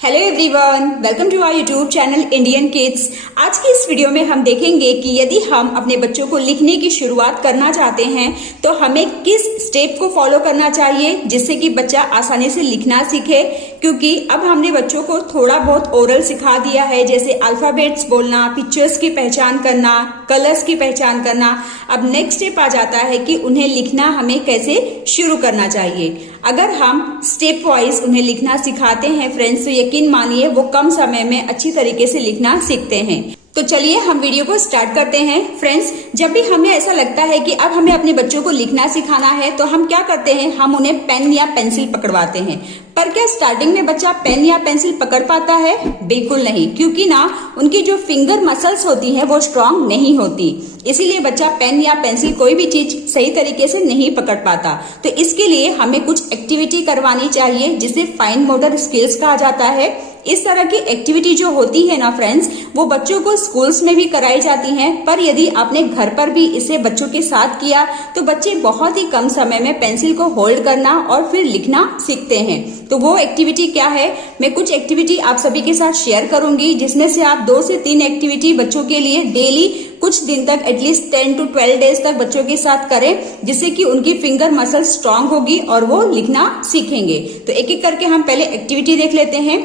Hello everyone, welcome to our YouTube channel Indian kids. आज की इस वीडियो में हम देखेंगे कि यदि हम अपने बच्चों को लिखने की शुरुआत करना चाहते हैं तो हमें किस स्टेप को फॉलो करना चाहिए जिससे कि बच्चा आसानी से लिखना सीखे। क्योंकि अब हमने बच्चों को थोड़ा बहुत ओरल सिखा दिया है, जैसे अल्फाबेट्स बोलना, पिक्चर्स की पहचान करना, कलर्स की पहचान करना। अब नेक्स्ट स्टेप आ जाता है कि उन्हें लिखना हमें कैसे शुरू करना चाहिए। अगर हम स्टेप वाइज उन्हें लिखना सिखाते हैं फ्रेंड्स, तो यकीन मानिए वो कम समय में अच्छी तरीके से लिखना सीखते हैं। तो चलिए हम वीडियो को स्टार्ट करते हैं। फ्रेंड्स, जब भी हमें ऐसा लगता है कि अब हमें अपने बच्चों को लिखना सिखाना है तो हम क्या करते हैं, हम उन्हें पेन या पेंसिल पकड़वाते हैं। पर क्या स्टार्टिंग में बच्चा पेन या पेंसिल पकड़ पाता है? बिल्कुल नहीं, क्योंकि ना उनकी जो फिंगर मसल्स होती हैं वो स्ट्रांग नहीं होती। इसीलिए बच्चा पेन या पेंसिल कोई भी चीज सही तरीके से नहीं पकड़ पाता। तो इसके लिए हमें कुछ एक्टिविटी करवानी चाहिए जिसे फाइन मोटर स्किल्स कहा जाता है। इस तरह की एक्टिविटी जो होती है ना फ्रेंड्स, वो बच्चों को स्कूल्स में भी कराई जाती हैं। पर यदि आपने घर पर भी इसे बच्चों के साथ किया तो बच्चे बहुत ही कम समय में पेंसिल को होल्ड करना और फिर लिखना सीखते हैं। तो वो एक्टिविटी क्या है, मैं कुछ एक्टिविटी आप सभी के साथ शेयर करूंगी, जिसमें से आप 2 से 3 एक्टिविटी बच्चों के लिए डेली कुछ दिन तक एटलीस्ट 10 to 12 डेज तक बच्चों के साथ करें, जिससे कि उनकी फिंगर मसल स्ट्रांग होगी और वो लिखना सीखेंगे। तो एक एक करके हम पहले एक्टिविटी देख लेते हैं।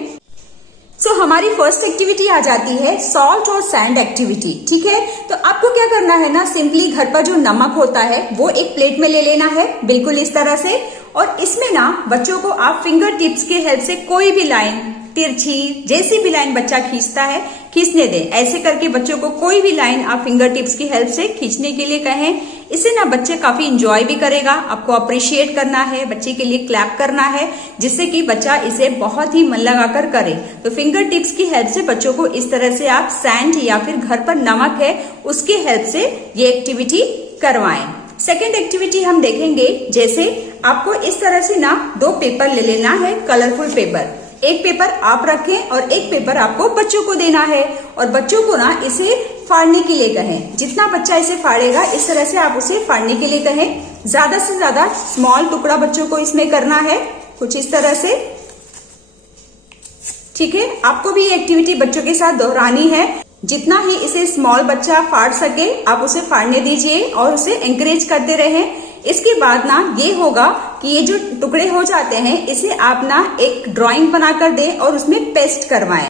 हमारी फर्स्ट एक्टिविटी आ जाती है सॉल्ट और सैंड एक्टिविटी। ठीक है, तो आपको क्या करना है ना, सिंपली घर पर जो नमक होता है वो एक प्लेट में ले लेना है, बिल्कुल इस तरह से। और इसमें ना बच्चों को आप फिंगर टिप्स के हेल्प से कोई भी लाइन, तिरछी जैसी भी लाइन बच्चा खींचता है खींचने दें। ऐसे करके बच्चों को कोई भी लाइन आप फिंगर टिप्स की हेल्प से खींचने के लिए कहें। इससे ना बच्चे काफी इंजॉय भी करेगा। आपको अप्रिशिएट करना है, बच्चे के लिए क्लैप करना है, जिससे कि बच्चा इसे बहुत ही मन लगाकर करे। तो फिंगर टिप्स की हेल्प से बच्चों को इस तरह से आप सैंड या फिर घर पर नमक है उसकी हेल्प से ये एक्टिविटी करवाएं। सेकेंड एक्टिविटी हम देखेंगे, जैसे आपको इस तरह से ना 2 पेपर ले लेना है, कलरफुल पेपर। एक पेपर आप रखें और एक पेपर आपको बच्चों को देना है, और बच्चों को ना इसे फाड़ने के लिए कहें। जितना बच्चा इसे फाड़ेगा इस तरह से आप उसे फाड़ने के लिए कहें। ज्यादा से ज्यादा स्मॉल टुकड़ा बच्चों को इसमें करना है, कुछ इस तरह से। ठीक है, आपको भी ये एक्टिविटी बच्चों के साथ दोहरानी है। जितना ही इसे स्मॉल बच्चा फाड़ सके आप उसे फाड़ने दीजिए और उसे एंकरेज करते रहें। इसके बाद ना ये होगा कि ये जो टुकड़े हो जाते हैं इसे आप ना एक ड्राइंग बनाकर दें और उसमें पेस्ट करवाएं।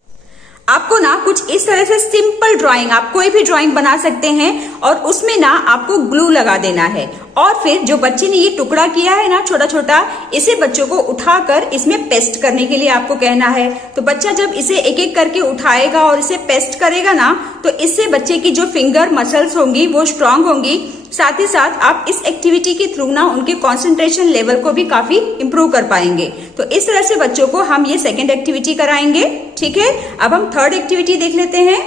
आपको ना कुछ इस तरह से सिंपल ड्राइंग, आप कोई भी ड्राइंग बना सकते हैं, और उसमें ना आपको ग्लू लगा देना है। और फिर जो बच्चे ने ये टुकड़ा किया है ना छोटा छोटा, इसे बच्चों को उठाकर इसमें पेस्ट करने के लिए आपको कहना है। तो बच्चा जब इसे एक एक करके उठाएगा और इसे पेस्ट करेगा ना, तो इससे बच्चे की जो फिंगर मसल्स होंगी वो स्ट्रांग होंगी। साथ ही साथ आप इस एक्टिविटी के थ्रू ना उनके कंसंट्रेशन लेवल को भी काफी इंप्रूव कर पाएंगे। तो इस तरह से बच्चों को हम ये सेकेंड एक्टिविटी कराएंगे। ठीक है, अब हम थर्ड एक्टिविटी देख लेते हैं।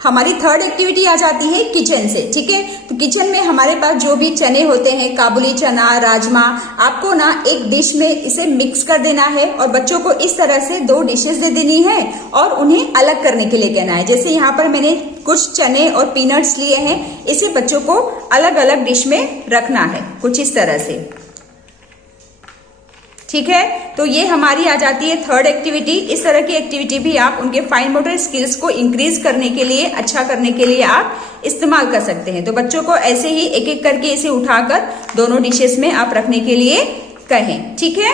हमारी थर्ड एक्टिविटी आ जाती है किचन से। ठीक है, तो किचन में हमारे पास जो भी चने होते हैं, काबुली चना, राजमा, आपको ना एक डिश में इसे मिक्स कर देना है और बच्चों को इस तरह से 2 डिशेस दे देनी है और उन्हें अलग करने के लिए कहना है। जैसे यहाँ पर मैंने कुछ चने और पीनट्स लिए हैं, इसे बच्चों को अलग अलग डिश में रखना है, कुछ इस तरह से। ठीक है, तो ये हमारी आ जाती है थर्ड एक्टिविटी। इस तरह की एक्टिविटी भी आप उनके फाइन मोटर स्किल्स को इंक्रीज करने के लिए, अच्छा करने के लिए आप इस्तेमाल कर सकते हैं। तो बच्चों को ऐसे ही एक एक करके इसे उठाकर दोनों डिशेस में आप रखने के लिए कहें। ठीक है,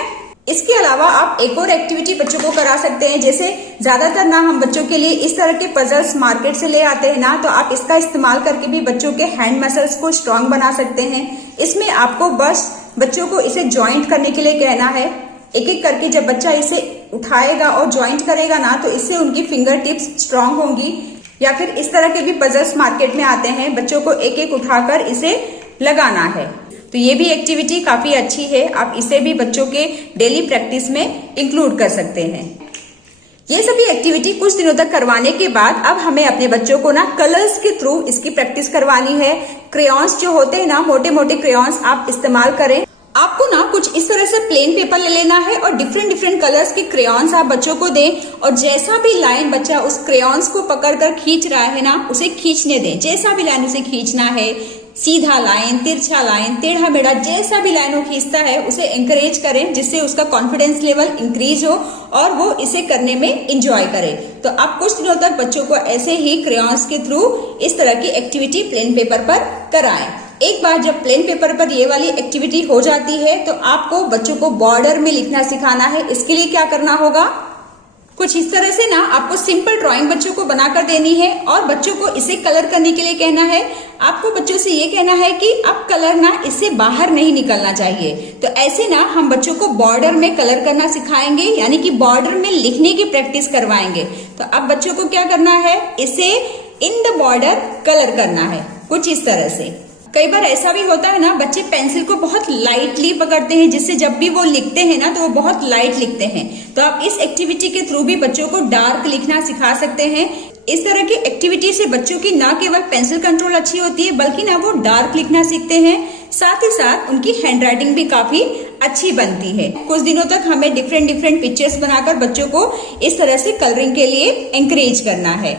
इसके अलावा आप एक और एक्टिविटी बच्चों को करा सकते हैं। जैसे ज्यादातर ना हम बच्चों के लिए इस तरह के पजल्स मार्केट से ले आते हैं ना, तो आप इसका इस्तेमाल करके भी बच्चों के हैंड मसल्स को स्ट्रांग बना सकते हैं। इसमें आपको बस बच्चों को इसे ज्वाइंट करने के लिए कहना है। एक एक करके जब बच्चा इसे उठाएगा और ज्वाइंट करेगा ना, तो इससे उनकी फिंगर टिप्स स्ट्रांग होंगी। या फिर इस तरह के भी पजल्स मार्केट में आते हैं, बच्चों को एक एक उठाकर इसे लगाना है। तो ये भी एक्टिविटी काफी अच्छी है, आप इसे भी बच्चों के डेली प्रैक्टिस में इंक्लूड कर सकते हैं। ये सभी एक्टिविटी कुछ दिनों तक करवाने के बाद अब हमें अपने बच्चों को ना कलर्स के थ्रू इसकी प्रैक्टिस करवानी है। क्रेयॉन्स जो होते हैं ना, मोटे मोटे क्रेयॉन्स आप इस्तेमाल करें। आपको ना कुछ इस तरह से प्लेन पेपर ले लेना है और डिफरेंट डिफरेंट कलर्स के क्रेयॉन्स आप बच्चों को दें, और जैसा भी लाइन बच्चा उस क्रेयॉन्स को पकड़कर खींच रहा है ना, उसे खींचने दें। जैसा भी लाइन उसे खींचना है, सीधा लाइन, तिरछा लाइन, टेढ़ा मेढ़ा, जैसा भी लाइन वो खींचता है उसे एंकरेज करें, जिससे उसका कॉन्फिडेंस लेवल इंक्रीज हो और वो इसे करने में एंजॉय करे। तो आप कुछ दिनों तक बच्चों को ऐसे ही क्रेयॉन्स के थ्रू इस तरह की एक्टिविटी प्लेन पेपर पर कराएं। एक बार जब प्लेन पेपर पर ये वाली एक्टिविटी हो जाती है तो आपको बच्चों को बॉर्डर में लिखना सिखाना है। इसके लिए क्या करना होगा, कुछ इस तरह से ना आपको सिंपल ड्राइंग बच्चों को बनाकर देनी है और बच्चों को इसे कलर करने के लिए कहना है। आपको बच्चों से ये कहना है कि अब कलर ना इससे बाहर नहीं निकलना चाहिए। तो ऐसे ना हम बच्चों को बॉर्डर में कलर करना सिखाएंगे, यानी कि बॉर्डर में लिखने की प्रैक्टिस करवाएंगे। तो अब बच्चों को क्या करना है, इसे इन द बॉर्डर कलर करना है, कुछ इस तरह से। कई बार ऐसा भी होता है ना, बच्चे पेंसिल को बहुत लाइटली पकड़ते हैं, जिससे जब भी वो लिखते हैं ना तो वो बहुत लाइट लिखते हैं। तो आप इस एक्टिविटी के थ्रू भी बच्चों को डार्क लिखना सिखा सकते हैं। इस तरह की एक्टिविटी से बच्चों की ना केवल पेंसिल कंट्रोल अच्छी होती है, बल्कि ना वो डार्क लिखना सीखते हैं, साथ ही साथ उनकी हैंडराइटिंग भी काफी अच्छी बनती है। कुछ दिनों तक हमें डिफरेंट पिक्चर्स बनाकर बच्चों को इस तरह से कलरिंग के लिए एंकरेज करना है।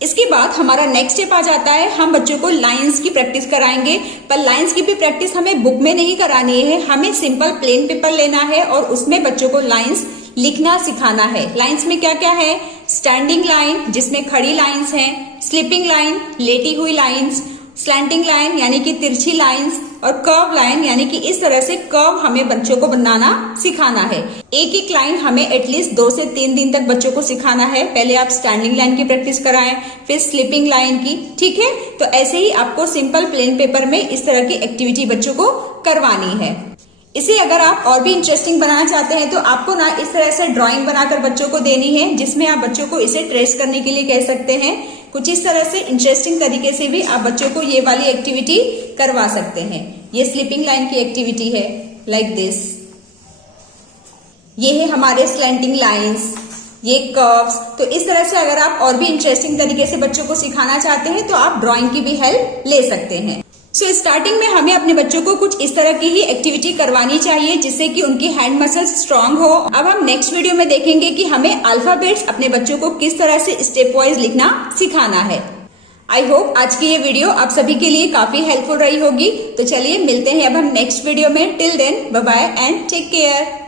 इसके बाद हमारा नेक्स्ट स्टेप आ जाता है, हम बच्चों को लाइंस की प्रैक्टिस कराएंगे। पर लाइंस की भी प्रैक्टिस हमें बुक में नहीं करानी है, हमें सिंपल प्लेन पेपर लेना है और उसमें बच्चों को लाइंस लिखना सिखाना है। लाइंस में क्या क्या है, स्टैंडिंग लाइन जिसमें खड़ी लाइंस हैं, स्लिपिंग लाइन लेटी हुई लाइंस, स्लैंटिंग लाइन यानी कि तिरछी लाइंस और कर्व लाइन यानी कि इस तरह से कर्व हमें बच्चों को बनाना सिखाना है। एक एक लाइन हमें एटलीस्ट 2 से 3 दिन तक बच्चों को सिखाना है। पहले आप स्टैंडिंग लाइन की प्रैक्टिस कराएं, फिर स्लिपिंग लाइन की, ठीक है। तो ऐसे ही आपको सिंपल प्लेन पेपर में इस तरह की एक्टिविटी बच्चों को करवानी है। इसे अगर आप और भी इंटरेस्टिंग बनाना चाहते हैं तो आपको ना इस तरह से ड्राइंग बनाकर बच्चों को देनी है, जिसमें आप बच्चों को इसे ट्रेस करने के लिए कह सकते हैं। कुछ इस तरह से इंटरेस्टिंग तरीके से भी आप बच्चों को ये वाली एक्टिविटी करवा सकते हैं। ये स्लिपिंग लाइन की एक्टिविटी है, लाइक दिस। ये है हमारे स्लैंटिंग लाइंस, ये कर्व्स। तो इस तरह से अगर आप और भी इंटरेस्टिंग तरीके से बच्चों को सिखाना चाहते हैं तो आप ड्राइंग की भी हेल्प ले सकते हैं। स्टार्टिंग में हमें अपने बच्चों को कुछ इस तरह की ही एक्टिविटी करवानी चाहिए, जिससे कि उनकी हैंड मसल्स स्ट्रांग हो। अब हम नेक्स्ट वीडियो में देखेंगे कि हमें अल्फाबेट्स अपने बच्चों को किस तरह से स्टेप वाइज लिखना सिखाना है। आई होप आज की ये वीडियो आप सभी के लिए काफी हेल्पफुल रही होगी। तो चलिए मिलते हैं अब हम नेक्स्ट वीडियो में। Till then bye bye and take care.